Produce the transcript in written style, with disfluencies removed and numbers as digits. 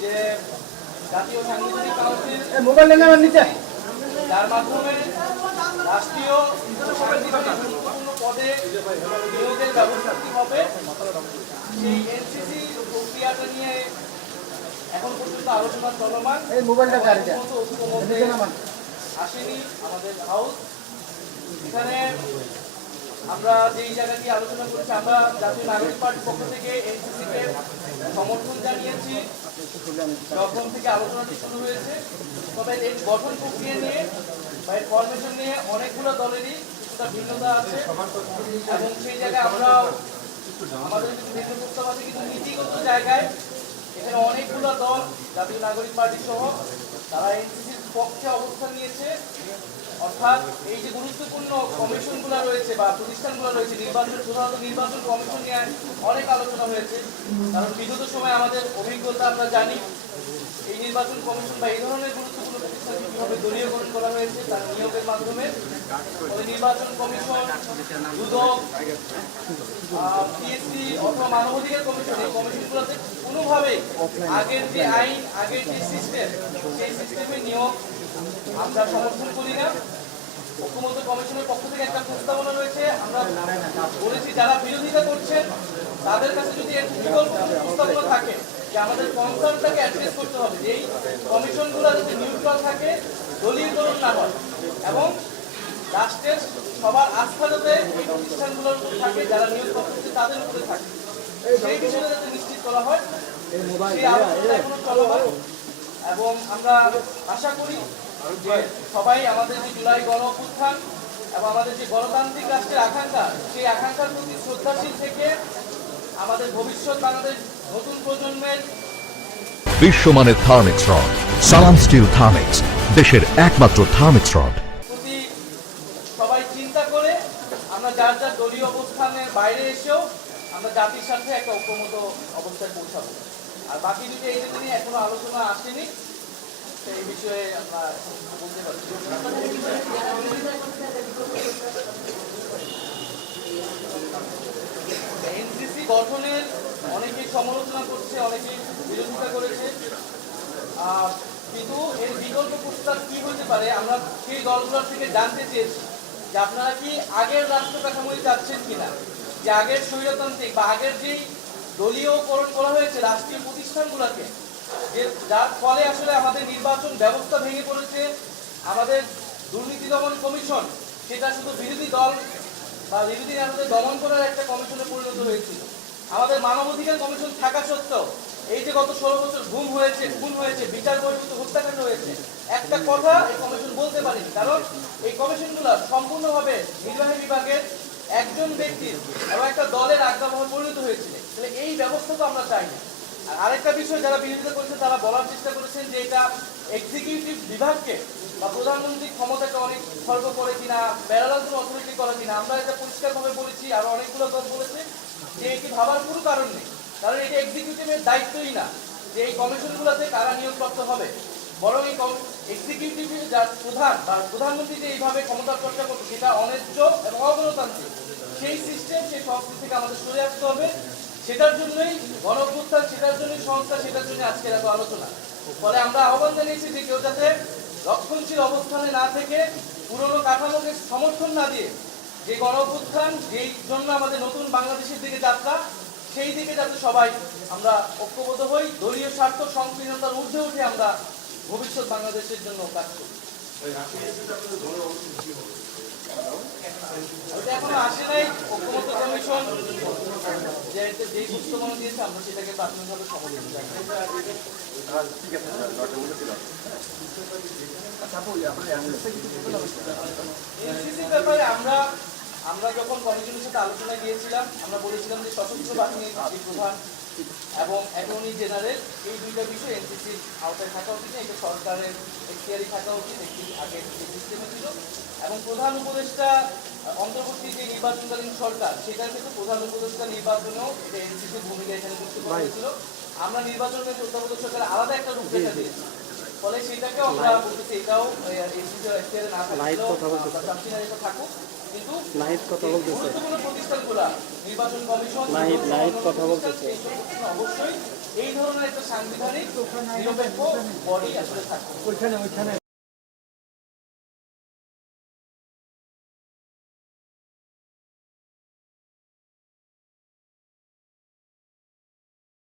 যে জাতীয় সাংবিধানিক কাউন্সিল যার মাধ্যমে রাষ্ট্রীয় সাংবিধানিক পদে নিয়োগের ব্যবস্থা কি হবে, সেই এনসিসি প্রক্রিয়াটা নিয়ে এখন পর্যন্ত আলোচনা চলমান। আসেনি আমাদের হাউস। এখানে আমরা যেই জায়গাটি আলোচনা করছি, আমরা জাতীয় নাগরিক পার্টির পক্ষ থেকে এনসিসিকে সমর্থন জানিয়েছি যখন থেকে আলোচনাটি শুরু হয়েছে। তবে এর গঠন প্রক্রিয়া নিয়ে বা এর ফরমেশন নিয়ে অনেকগুলো দলেরই কিছুটা ভিন্নতা আছে এবং সেই জায়গায় আমরা আমাদের ভিন্ন প্রস্তাব আছে, কিন্তু নীতিগত জায়গায় এখানে অনেকগুলো দল জাতীয় নাগরিক পার্টি সহ তারা এনসিসির পক্ষে অবস্থান নিয়েছে। অর্থাৎ এই যে গুরুত্বপূর্ণ কমিশনগুলো রয়েছে বা প্রতিষ্ঠানগুলো রয়েছে, প্রধানত নির্বাচন কমিশন নিয়ে অনেক আলোচনা হয়েছে। কারণ বিগত সময় আমাদের অভিজ্ঞতা আমরা জানি এই নির্বাচন কমিশন বা এই ধরনের গুরুত্বপূর্ণ প্রতিষ্ঠানকে কিভাবে দলীয়করণ করা হয়েছে তার নিয়োগের মাধ্যমে। নির্বাচন কমিশন, দুদক, পিএসসি অথবা মানবাধিকার কমিশন, এই কমিশনগুলোতে কোনোভাবেই আগের যে আইন, আগের যে সিস্টেম, সেই সিস্টেমের নিয়োগ আমরা সমর্থন করি না। ঐক্যমত্য কমিশনের পক্ষ থেকে একটা প্রস্তাবনা রয়েছে, আমরা বলেছি যারা বিরোধিতা করছেন তাদের কাছে যদি এর বিকল্প প্রস্তাবনা থাকে যে আমাদের কনসার্নটাকে অ্যাড্রেস করতে হবে, যে এই কমিশনগুলো যাতে নিউট্রাল থাকে, দলীয়করণ না হয় এবং রাষ্ট্রের সবার আস্থা যাতে এই প্রতিষ্ঠানগুলোর উপর থাকে, যারা নিয়োগ করছে তাদের উপরে থাকে, সেই বিষয়টা যাতে নিশ্চিত করা হয়, সেই আলোচনা এখনো চলমান। এবং আমরা আশা করি যে সবাই আমাদের যে জুলাই গণ অভ্যুত্থান এবং আমাদের যে গণতান্ত্রিক রাষ্ট্রের আকাঙ্ক্ষা, সেই আকাঙ্ক্ষার প্রতি শ্রদ্ধাশীল থেকে আমাদের ভবিষ্যৎ বাংলাদেশ নতুন প্রজন্মের বিশ্বমানের থার্মিক্স রড সালাম স্টিল থার্মিক্স, দেশের একমাত্র থার্মিক্স রড। প্রতি সবাই চিন্তা করে আমরা যার যার দলীয় অবস্থানের বাইরে এসেও আমরা জাতির সাথে একটা ঐক্যমত অবস্থায় পৌঁছাবো। আর বাকি দুটো এই যে নিয়ে এখনো আলোচনা আসেনি, সেই বিষয়ে আমরা বলতে পারছি। এনসিসি গঠনের অনেকেই সমালোচনা করছে, অনেকেই বিরোধিতা করেছে, কিন্তু এর বিকল্প প্রস্তাব কি হতে পারে আমরা সেই দলগুলোর থেকে জানতে চেয়েছি যে আপনারা কি আগের রাষ্ট্র কাঠামোই চাচ্ছেন কিনা, যে আগের স্বৈরতান্ত্রিক বা আগের যেই দলীয়করণ করা হয়েছে রাষ্ট্রীয় প্রতিষ্ঠানগুলোকে, যে যার ফলে আসলে আমাদের নির্বাচন ব্যবস্থা ভেঙে পড়েছে, আমাদের দুর্নীতি দমন কমিশন সেটা শুধু বিরোধী দল বা বিরোধী নেতাদের দমন করার একটা কমিশনে পরিণত হয়েছিল। আমাদের মানবাধিকার কমিশন থাকা সত্ত্বেও এই যে গত 16 বছর গুম হয়েছে, খুন হয়েছে, বিচার বহির্ভূত হত্যাকাণ্ড হয়েছে, একটা কথা এই কমিশন বলতে পারেনি, কারণ এই কমিশনগুলো সম্পূর্ণভাবে নির্বাহী বিভাগের একজন ব্যক্তির এবং একটা দলের আজ্ঞাবহে পরিণত হয়েছিল। তাহলে এই ব্যবস্থা তো আমরা চাই না। আর আরেকটা বিষয় যারা বিরোধিতা করেছে তারা বলার চেষ্টা করেছেন যে এটা এক্সিকিউটিভ বিভাগকে বা প্রধানমন্ত্রীর ক্ষমতাকে অনেক খর্ব করে কিনা, প্যারালাল কোনো অথরিটি করে কিনা। আমরা এটা পরিষ্কারভাবে বলেছি, আর অনেকগুলো দল বলেছে যে এটি ভাবার কোনো কারণ নেই, কারণ এটা এক্সিকিউটিভের দায়িত্বই না যে এই কমিশনগুলোতে কারা নিয়োগপ্রাপ্ত হবে, বরং এই এক্সিকিউটিভের যার প্রধান বা প্রধানমন্ত্রী যে এইভাবে ক্ষমতা চর্চা করছে সেটা অন্যায্য এবং অগণতান্ত্রিক। সেই সিস্টেম, সেই সংস্কৃতি থেকে আমাদের সরে আসতে হবে। সেটার জন্যই গণঅভ্যুত্থান, সেটার জন্যই সংস্থা, সেটার জন্য আজকের এত আলোচনা। ফলে আমরা আহ্বান জানিয়েছি যে কেউ যাতে রক্ষণশীল অবস্থানে না থেকে পুরনো কাঠামোকে সমর্থন না দিয়ে যে গণঅভ্যুত্থান, যেই জন্য আমাদের নতুন বাংলাদেশের দিকে যাত্রা, সেই দিকে যাতে সবাই আমরা ঐক্যবদ্ধ হই, দলীয় স্বার্থ সংকীর্ণতার ঊর্ধ্বে উঠে আমরা ভবিষ্যৎ বাংলাদেশের জন্য কাজ করি। এখনো আসে নাই ঐক্যমত্য কমিশন যেই প্রস্তাবনা দিয়েছে, আমরা সেটাকে প্রাথমিকভাবে সমর্থন জানাই। ব্যাপারে আমরা যখন কমিশনের সাথে আলোচনা গিয়েছিলাম, আমরা বলেছিলাম যে সশস্ত্র বাহিনীর প্রধান এবং অ্যাটর্নি জেনারেল এই দুইটা বিষয় এনসিসির আওতায় থাকা উচিত, এটা সরকারের এখতিয়ারি থাকা উচিত, একটি আগে সিস্টেমে ছিল। এবং প্রধান উপদেষ্টা অন্তর্বর্তী যে নির্বাচনকালীন সরকার, সেটার ক্ষেত্রে প্রধান উপদেষ্টা নির্বাচনেও এটা এনসিসির ভূমিকা এখানে যুক্ত করা হয়েছিল। আমরা নির্বাচনের তত্ত্বাবধায়ক সরকার আলাদা একটা রূপরেখা দিয়েছি, ফলে সেটাকেও আমরা বলতেছি এটাও এখতিয়ারে না থাকলেও সংবিধানে এটা থাকুক, কিন্তু গুরুত্বপূর্ণ প্রতিষ্ঠানগুলো নির্বাচন কমিশন অবশ্যই এই ধরনের একটা সাংবিধানিক নিরপেক্ষ বডি আসলে থাকবে।